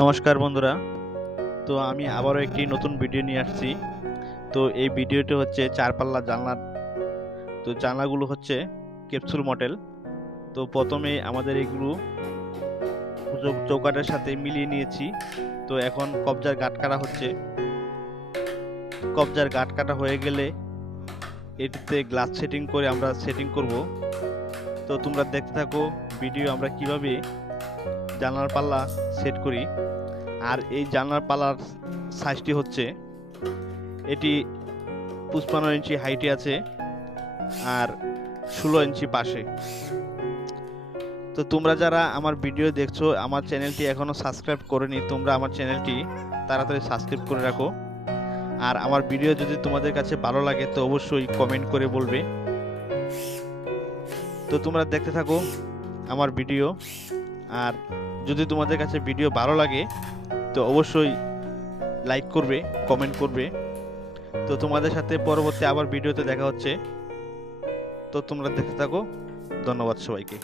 নমস্কার বন্ধুরা। তো আমি আবারও একটি নতুন ভিডিও নিয়ে আসছি। তো এই ভিডিওটি হচ্ছে চারপাল্লা জানলার। তো জানলাগুলো হচ্ছে ক্যাপসুল মডেল। তো প্রথমে আমাদের এগুলো চৌকাঠের সাথে মিলিয়ে নিয়েছি। তো এখন কবজার গাঁট কাটা হচ্ছে। কবজার গাঁট কাটা হয়ে গেলে এটিতে গ্লাস সেটিং করে আমরা সেটিং করব। তো তোমরা দেখতে থাকো ভিডিও আমরা কিভাবে জানলার পাল্লা সেট করি। আর এই জানলার পাল্লার সাইজটি হচ্ছে, এটি 55 ইঞ্চি হাইটে আছে আর 16 ইঞ্চি পাশে। তো তোমরা যারা আমার ভিডিও দেখছো, আমার চ্যানেলটি এখনো সাবস্ক্রাইব করেনি, তোমরা আমার চ্যানেলটি তাড়াতাড়ি সাবস্ক্রাইব করে রাখো। আর আমার ভিডিও যদি তোমাদের কাছে ভালো লাগে তো অবশ্যই কমেন্ট করে বলবে। তো তোমরা দেখতে থাকো আমার ভিডিও। আর যদি তোমাদের কাছে ভিডিও ভালো লাগে তো অবশ্যই লাইক করবে, কমেন্ট করবে। তো তোমাদের সাথে পরবর্তী আবার ভিডিওতে দেখা হচ্ছে। তো তোমরা দেখতে থাকো। ধন্যবাদ সবাইকে।